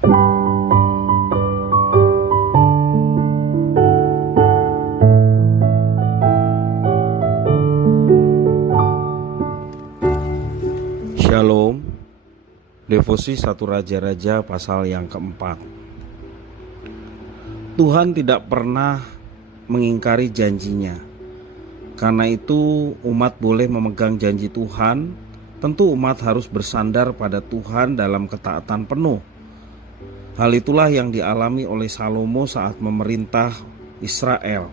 Shalom. Devosi 1 Raja-Raja pasal yang keempat. Tuhan tidak pernah mengingkari janjinya. Karena itu umat boleh memegang janji Tuhan. Tentu umat harus bersandar pada Tuhan dalam ketaatan penuh. Hal itulah yang dialami oleh Salomo saat memerintah Israel.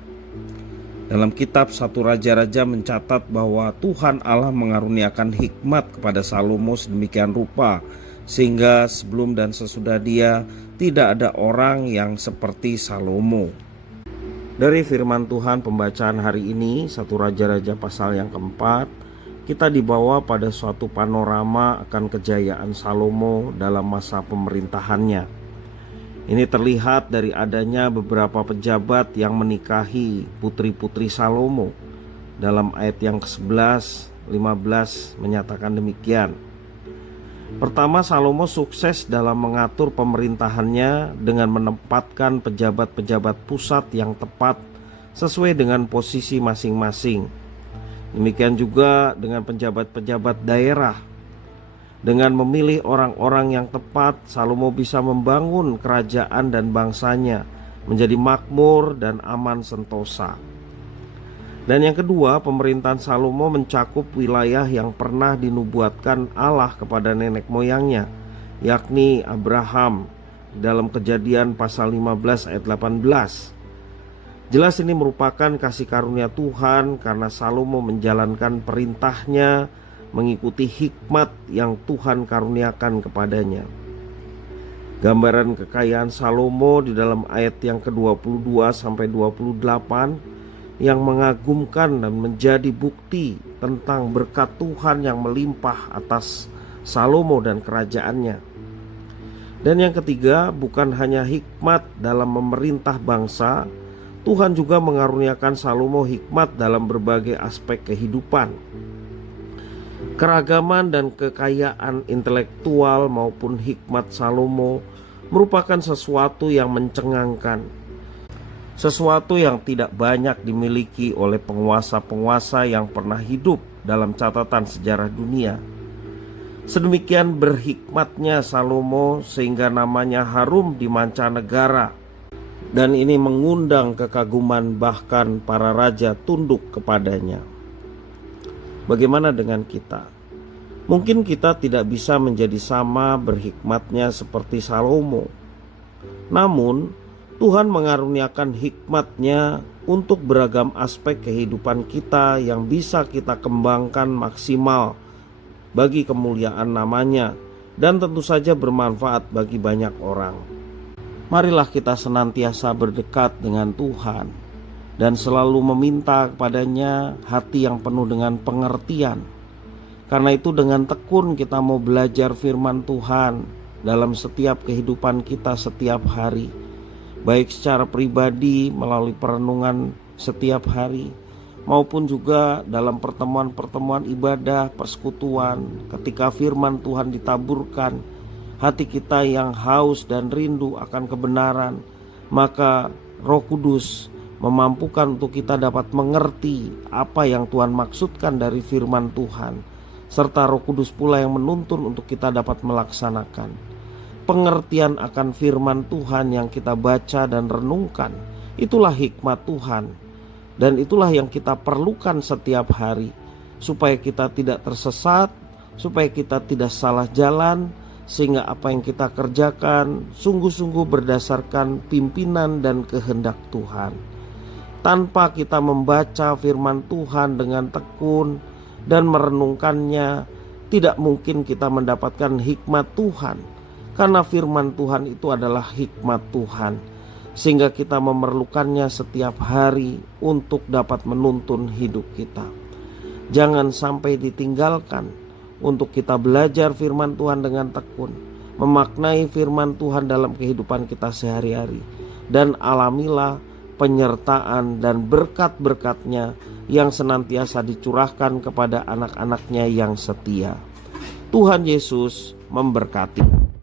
Dalam kitab 1 Raja-Raja mencatat bahwa Tuhan Allah mengaruniakan hikmat kepada Salomo sedemikian rupa, sehingga sebelum dan sesudah dia tidak ada orang yang seperti Salomo. Dari firman Tuhan pembacaan hari ini, 1 Raja-Raja pasal yang keempat, kita dibawa pada suatu panorama akan kejayaan Salomo dalam masa pemerintahannya. Ini terlihat dari adanya beberapa pejabat yang menikahi putri-putri Salomo. Dalam ayat yang ke-11, 15 menyatakan demikian. Pertama, Salomo sukses dalam mengatur pemerintahannya dengan menempatkan pejabat-pejabat pusat yang tepat sesuai dengan posisi masing-masing. Demikian juga dengan pejabat-pejabat daerah. Dengan memilih orang-orang yang tepat, Salomo bisa membangun kerajaan dan bangsanya menjadi makmur dan aman sentosa. Dan yang kedua, pemerintahan Salomo mencakup wilayah yang pernah dinubuatkan Allah kepada nenek moyangnya, yakni Abraham, dalam Kejadian pasal 15 ayat 18. Jelas ini merupakan kasih karunia Tuhan karena Salomo menjalankan perintahnya mengikuti hikmat yang Tuhan karuniakan kepadanya. Gambaran kekayaan Salomo di dalam ayat yang ke-22 sampai 28 yang mengagumkan dan menjadi bukti tentang berkat Tuhan yang melimpah atas Salomo dan kerajaannya. Dan yang ketiga, bukan hanya hikmat dalam memerintah bangsa, Tuhan juga mengaruniakan Salomo hikmat dalam berbagai aspek kehidupan. Keragaman dan kekayaan intelektual maupun hikmat Salomo merupakan sesuatu yang mencengangkan, sesuatu yang tidak banyak dimiliki oleh penguasa-penguasa yang pernah hidup dalam catatan sejarah dunia. Sedemikian berhikmatnya Salomo sehingga namanya harum di mancanegara, dan ini mengundang kekaguman, bahkan para raja tunduk kepadanya. Bagaimana dengan kita? Mungkin kita tidak bisa menjadi sama berhikmatnya seperti Salomo. Namun, Tuhan mengaruniakan hikmatnya untuk beragam aspek kehidupan kita yang bisa kita kembangkan maksimal bagi kemuliaan namanya dan tentu saja bermanfaat bagi banyak orang. Marilah kita senantiasa berdekat dengan Tuhan dan selalu meminta kepadanya hati yang penuh dengan pengertian. Karena itu dengan tekun kita mau belajar firman Tuhan dalam setiap kehidupan kita setiap hari, baik secara pribadi melalui perenungan setiap hari, maupun juga dalam pertemuan-pertemuan ibadah, persekutuan. Ketika firman Tuhan ditaburkan, hati kita yang haus dan rindu akan kebenaran, maka Roh Kudus memampukan untuk kita dapat mengerti apa yang Tuhan maksudkan dari firman Tuhan, serta Roh Kudus pula yang menuntun untuk kita dapat melaksanakan. Pengertian akan firman Tuhan yang kita baca dan renungkan, itulah hikmat Tuhan, dan itulah yang kita perlukan setiap hari, supaya kita tidak tersesat, supaya kita tidak salah jalan, sehingga apa yang kita kerjakan sungguh-sungguh berdasarkan pimpinan dan kehendak Tuhan. Tanpa kita membaca firman Tuhan dengan tekun dan merenungkannya, tidak mungkin kita mendapatkan hikmat Tuhan. Karena firman Tuhan itu adalah hikmat Tuhan, sehingga kita memerlukannya setiap hari untuk dapat menuntun hidup kita. Jangan sampai ditinggalkan untuk kita belajar firman Tuhan dengan tekun, memaknai firman Tuhan dalam kehidupan kita sehari-hari, dan alamilah penyertaan dan berkat-berkat-Nya yang senantiasa dicurahkan kepada anak-anak-Nya yang setia. Tuhan Yesus memberkati.